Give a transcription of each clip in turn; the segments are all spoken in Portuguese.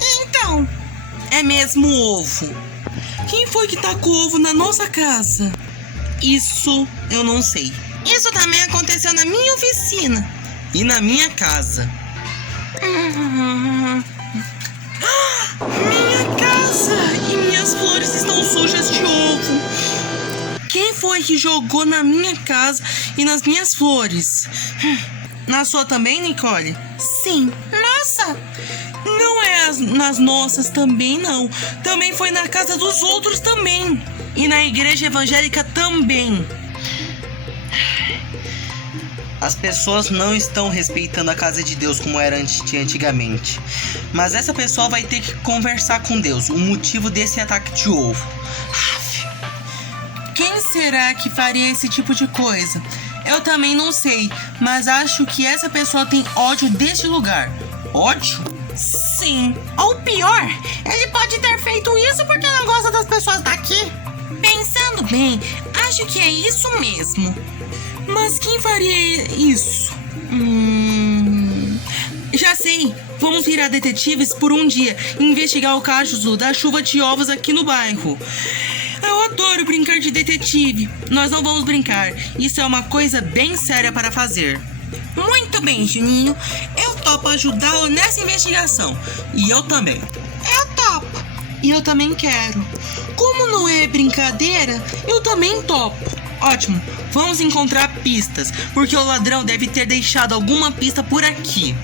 Então, é mesmo ovo. Quem foi que tacou ovo na nossa casa? Isso eu não sei. Isso também aconteceu na minha oficina e na minha casa. Minha casa e minhas flores estão sujas de ovo. Quem foi que jogou na minha casa e nas minhas flores? Na sua também, Nicole? Sim. Nossa! Não é nas nossas também, não. Também foi na casa dos outros também. E na igreja evangélica também. As pessoas não estão respeitando a casa de Deus como era antigamente. Mas essa pessoa vai ter que conversar com Deus. O motivo desse ataque de ovo. Quem será que faria esse tipo de coisa? Eu também não sei, mas acho que essa pessoa tem ódio deste lugar. Ódio? Sim. Ou pior, ele pode ter feito isso porque não gosta das pessoas daqui. Pensando bem, acho que é isso mesmo. Mas quem faria isso? Já sei. Vamos virar detetives por um dia e investigar o caso da chuva de ovos aqui no bairro. Eu adoro brincar de detetive. Nós não vamos brincar. Isso é uma coisa bem séria para fazer. Muito bem, Juninho. Eu topo ajudá-lo nessa investigação. E eu também. Eu topo. E eu também quero. Como não é brincadeira, eu também topo. Ótimo. Vamos encontrar pistas, porque o ladrão deve ter deixado alguma pista por aqui.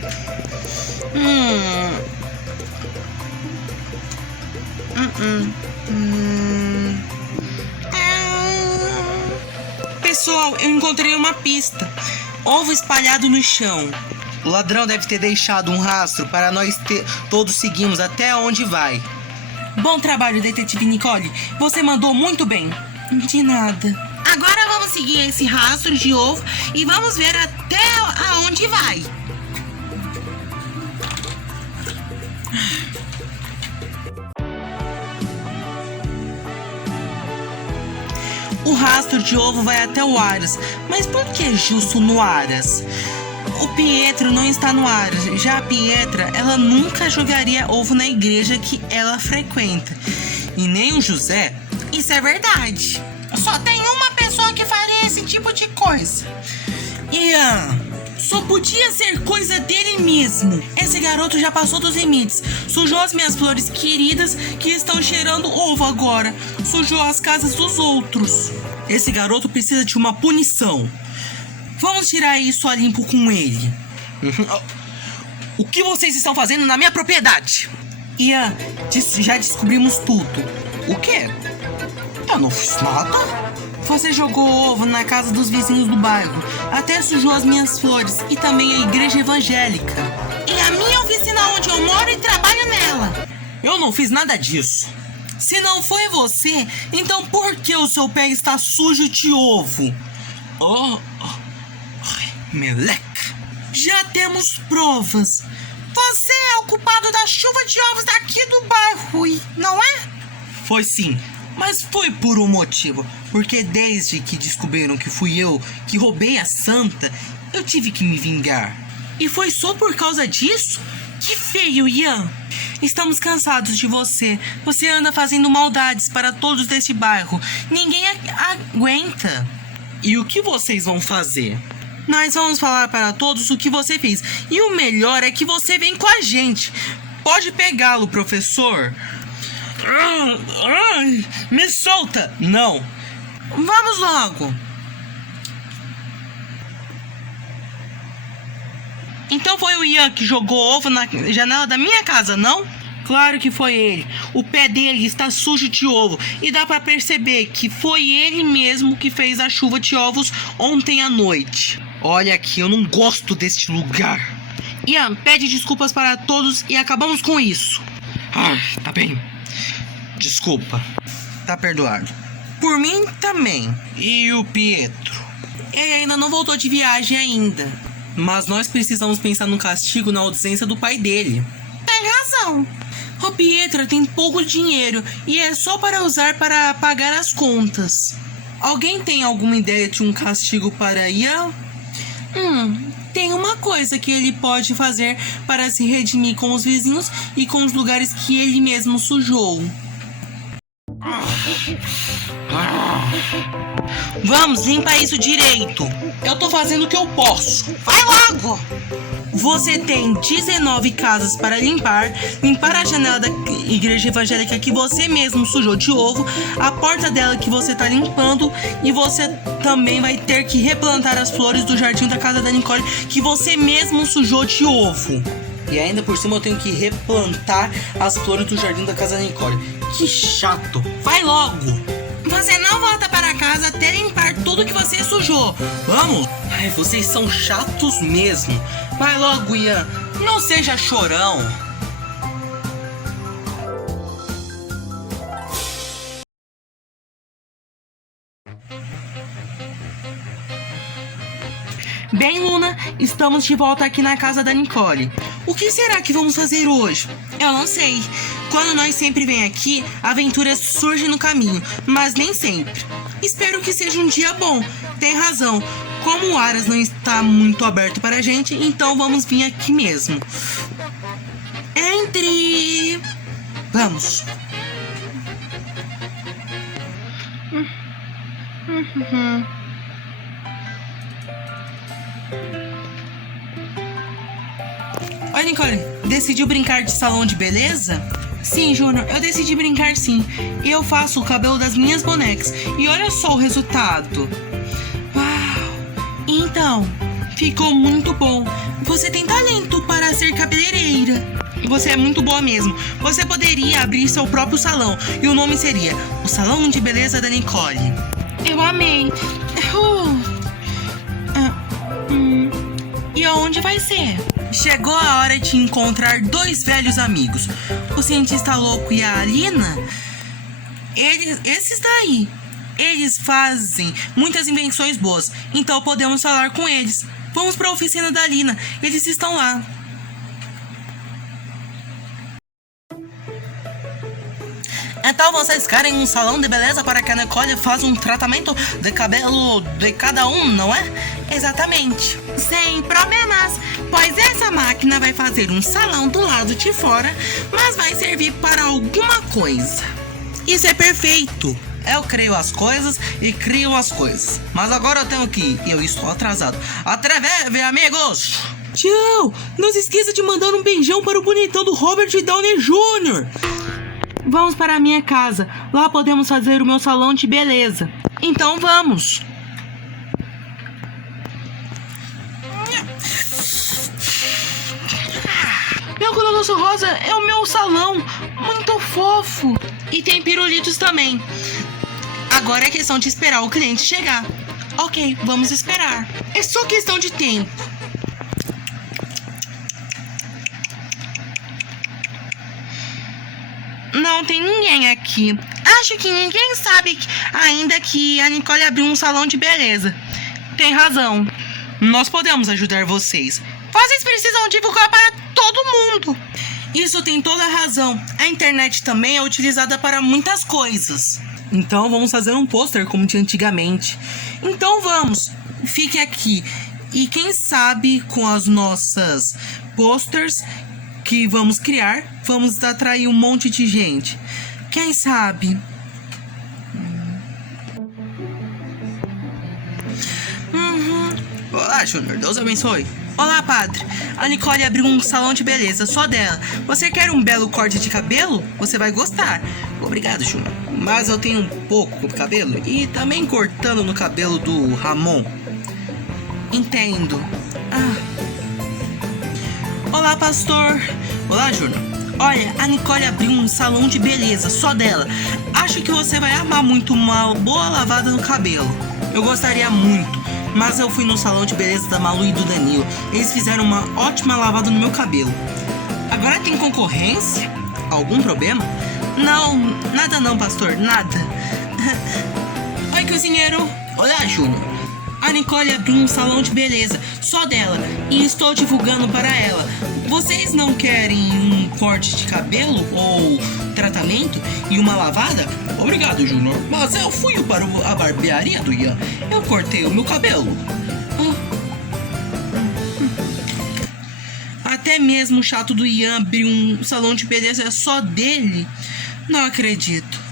Pessoal, eu encontrei uma pista. Ovo espalhado no chão. O ladrão deve ter deixado um rastro para nós todos seguirmos até onde vai. Bom trabalho, detetive Nicole. Você mandou muito bem. De nada. Agora vamos seguir esse rastro de ovo e vamos ver até aonde vai. O rastro de ovo vai até o Aras. Mas por que justo no Aras? O Pietro não está no Aras. Já a Pietra, ela nunca jogaria ovo na igreja que ela frequenta. E nem o José. Isso é verdade. Só tem uma pessoa que faria esse tipo de coisa. Ian, só podia ser coisa dele mesmo. Esse garoto já passou dos limites. Sujou as minhas flores queridas que estão cheirando ovo agora. Sujou as casas dos outros. Esse garoto precisa de uma punição. Vamos tirar isso a limpo com ele. O que vocês estão fazendo na minha propriedade? Ian, já descobrimos tudo. O quê? Eu não fiz nada. Você jogou ovo na casa dos vizinhos do bairro. Até sujou as minhas flores e também a igreja evangélica. E a minha oficina onde eu moro e trabalho nela. Eu não fiz nada disso. Se não foi você, então por que o seu pé está sujo de ovo? Meleca. Já temos provas. Você é o culpado da chuva de ovos daqui do bairro, não é? Foi sim. Mas foi por um motivo. Porque desde que descobriram que fui eu que roubei a santa, eu tive que me vingar. E foi só por causa disso? Que feio, Ian. Estamos cansados de você. Você anda fazendo maldades para todos deste bairro. Ninguém aguenta. E o que vocês vão fazer? Nós vamos falar para todos o que você fez. E o melhor é que você vem com a gente. Pode pegá-lo, professor. Me solta! Não! Vamos logo! Então foi o Ian que jogou ovo na janela da minha casa, não? Claro que foi ele. O pé dele está sujo de ovo. E dá pra perceber que foi ele mesmo que fez a chuva de ovos ontem à noite. Olha aqui, eu não gosto deste lugar. Ian, pede desculpas para todos e acabamos com isso. Tá bem. Desculpa. Tá perdoado. Por mim também. E o Pietro? Ele ainda não voltou de viagem ainda. Mas nós precisamos pensar no castigo na ausência do pai dele. Tem razão. O Pietra tem pouco dinheiro e é só para usar para pagar as contas. Alguém tem alguma ideia de um castigo para Ian? Tem uma coisa que ele pode fazer para se redimir com os vizinhos e com os lugares que ele mesmo sujou. Vamos, limpa isso direito. Eu tô fazendo o que eu posso. Vai logo! Você tem 19 casas para limpar a janela da igreja evangélica que você mesmo sujou de ovo, a porta dela que você tá limpando, e você também vai ter que replantar as flores do jardim da casa da Nicole que você mesmo sujou de ovo. E ainda por cima eu tenho que replantar as flores do jardim da casa da Nicole. Que chato! Vai logo! Você não volta para casa até limpar tudo que você sujou. Vamos? Ai, vocês são chatos mesmo. Vai logo, Ian. Não seja chorão. Bem, Luna, estamos de volta aqui na casa da Nicole. O que será que vamos fazer hoje? Eu não sei. Quando nós sempre vem aqui, aventuras surgem no caminho, mas nem sempre. Espero que seja um dia bom. Tem razão. Como o Aras não está muito aberto para a gente, então vamos vir aqui mesmo. Entre... Vamos. Oi, Nicole, decidiu brincar de salão de beleza? Sim, Júnior, eu decidi brincar sim. E eu faço o cabelo das minhas bonecas. E olha só o resultado. Uau! Então, ficou muito bom. Você tem talento para ser cabeleireira. Você é muito boa mesmo. Você poderia abrir seu próprio salão. E o nome seria o Salão de Beleza da Nicole. Eu amei. E aonde vai ser? Chegou a hora de encontrar dois velhos amigos. O cientista louco e a Alina. Esses daí. Eles fazem muitas invenções boas. Então podemos falar com eles. Vamos para a oficina da Alina. Eles estão lá. Então vocês querem um salão de beleza para que a Nicole faça um tratamento de cabelo de cada um, não é? Exatamente. Sem problemas, pois essa máquina vai fazer um salão do lado de fora, mas vai servir para alguma coisa. Isso é perfeito. Eu crio as coisas e crio as coisas. Mas agora eu tenho que ir e eu estou atrasado. Até breve, amigos! Tchau! Não se esqueça de mandar um beijão para o bonitão do Robert Downey Jr. Vamos para a minha casa. Lá podemos fazer o meu salão de beleza. Então vamos. Meu Colosso Rosa é o meu salão. Muito fofo. E tem pirulitos também. Agora é questão de esperar o cliente chegar. Ok, vamos esperar. É só questão de tempo. Não tem ninguém aqui. Acho que ninguém sabe ainda que a Nicole abriu um salão de beleza. Tem razão. Nós podemos ajudar vocês. Vocês precisam divulgar para todo mundo. Isso tem toda a razão. A internet também é utilizada para muitas coisas. Então vamos fazer um pôster como de antigamente. Então vamos. Fique aqui. E quem sabe com as nossas posters que vamos criar, vamos atrair um monte de gente. Quem sabe? Olá, Júnior. Deus abençoe. Olá, padre. A Nicole abriu um salão de beleza só dela. Você quer um belo corte de cabelo? Você vai gostar. Obrigado, Júnior. Mas eu tenho um pouco de cabelo e também cortando no cabelo do Ramon. Entendo. Olá, pastor. Olá, Júnior. Olha, a Nicole abriu um salão de beleza só dela. Acho que você vai amar muito uma boa lavada no cabelo. Eu gostaria muito, mas eu fui no salão de beleza da Malu e do Danilo. Eles fizeram uma ótima lavada no meu cabelo. Agora tem concorrência? Algum problema? Não, nada não, pastor, nada. Oi, cozinheiro. Olá, Júnior. A Nicole abriu um salão de beleza só dela e estou divulgando para ela. Vocês não querem um corte de cabelo ou tratamento e uma lavada? Obrigado, Júnior, mas eu fui para a barbearia do Ian. Eu cortei o meu cabelo. Até mesmo o chato do Ian abrir um salão de beleza só dele? Não acredito.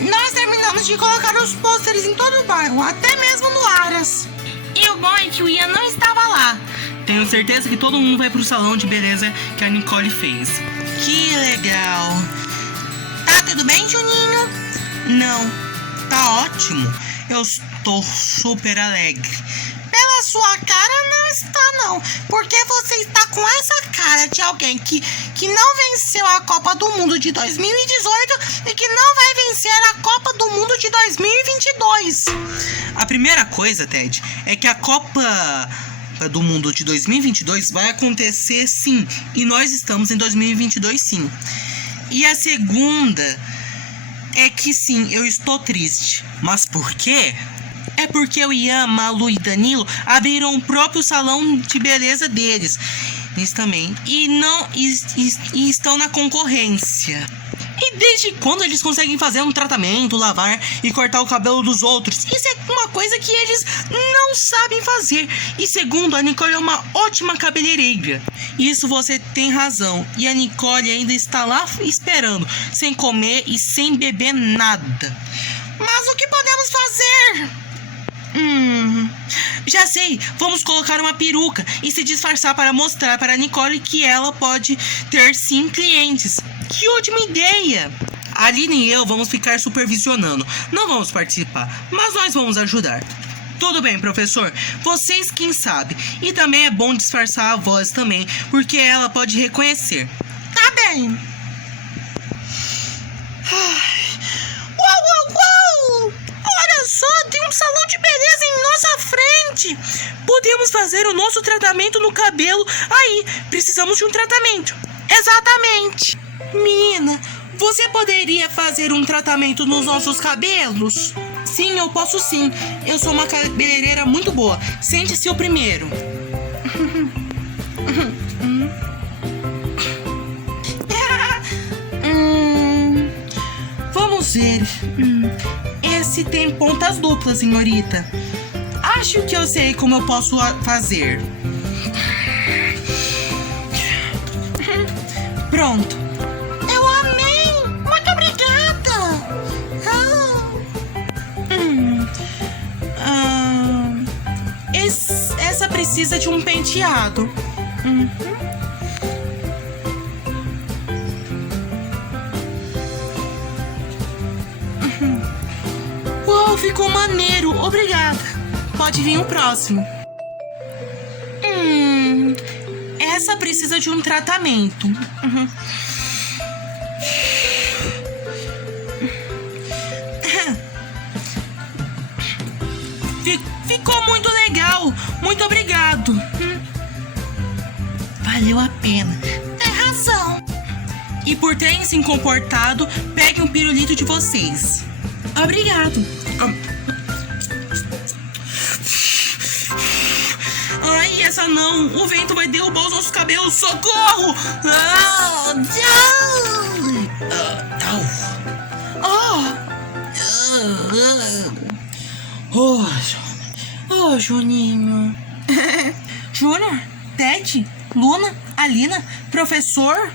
Nós terminamos de colocar os pôsteres em todo o bairro, até mesmo no Aras. E o bom é que o Ian não estava lá. Tenho certeza que todo mundo vai pro salão de beleza que a Nicole fez. Que legal. Tá tudo bem, Juninho? Não, tá ótimo. Eu estou super alegre. Pela sua cara não está não, porque você está com essa cara de alguém que não venceu a Copa do Mundo de 2018 e que não vai vencer a Copa do Mundo de 2022. A primeira coisa, Ted, é que a Copa do Mundo de 2022 vai acontecer sim, e nós estamos em 2022 sim. E a segunda é que sim, eu estou triste. Mas por quê? É porque o Ian, Malu e Danilo abriram o próprio salão de beleza deles. Isso também. E estão na concorrência. E desde quando eles conseguem fazer um tratamento, lavar e cortar o cabelo dos outros? Isso é uma coisa que eles não sabem fazer. E segundo, a Nicole é uma ótima cabeleireira. Isso você tem razão. E a Nicole ainda está lá esperando, sem comer e sem beber nada. Mas o que podemos fazer? Já sei, vamos colocar uma peruca e se disfarçar para mostrar para a Nicole que ela pode ter sim clientes. Que ótima ideia! A Aline e eu vamos ficar supervisionando. Não vamos participar, mas nós vamos ajudar. Tudo bem, professor. Vocês quem sabe. E também é bom disfarçar a voz também, porque ela pode reconhecer. Tá bem. Uau! Olha só, tem um salão de beleza em nossa frente. Podemos fazer o nosso tratamento no cabelo. Aí, precisamos de um tratamento. Exatamente. Menina, você poderia fazer um tratamento nos nossos cabelos? Sim, eu posso sim. Eu sou uma cabeleireira muito boa. Sente-se o primeiro. Vamos ver. Esse tem pontas duplas, senhorita. Acho que eu sei como eu posso fazer. Pronto. Eu amei! Muito obrigada! Essa precisa de um penteado. Uau, ficou maneiro! Obrigada! Pode vir o próximo. Essa precisa de um tratamento. Ficou muito legal. Muito obrigado. Valeu a pena. Tem razão. E por terem se comportado, peguem um pirulito de vocês. Obrigado. Ai, essa não. O vento vai derrubar os nossos cabelos. Socorro! Juninho. Júnior, Ted, Luna, Alina, professor.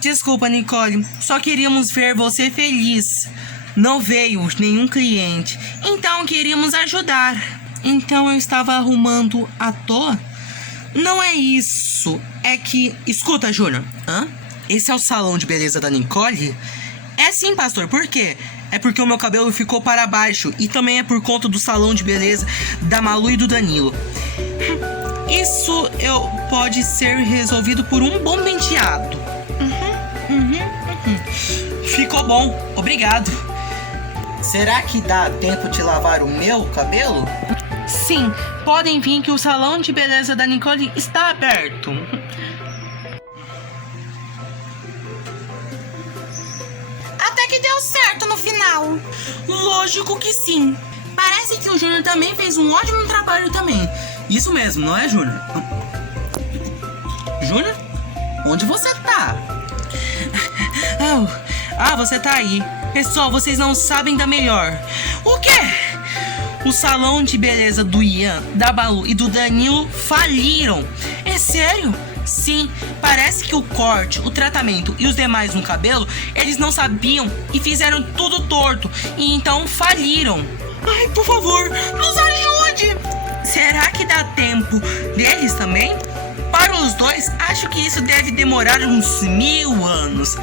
Desculpa, Nicole. Só queríamos ver você feliz. Não veio nenhum cliente. Então queríamos ajudar. Então eu estava arrumando à toa? Não é isso. É que... Escuta, Júnior. Esse é o salão de beleza da Nicole? É sim, pastor. Por quê? É porque o meu cabelo ficou para baixo. E também é por conta do salão de beleza da Malu e do Danilo. Isso pode ser resolvido por um bom penteado. Ficou bom. Obrigado. Será que dá tempo de lavar o meu cabelo? Sim, podem vir que o salão de beleza da Nicole está aberto. Até que que deu certo no final. Lógico que sim. Parece que o Júnior também fez um ótimo trabalho também. Isso mesmo, não é, Júnior? Júnior? Onde você tá? Você tá aí. Pessoal, vocês não sabem da melhor. O quê? O salão de beleza do Ian, da Balu e do Danilo faliram. É sério? Sim, parece que o corte, o tratamento e os demais no cabelo, eles não sabiam e fizeram tudo torto. E então faliram. Ai, por favor, nos ajude! Será que dá tempo deles também? Para os dois, acho que isso deve demorar uns 1000 anos.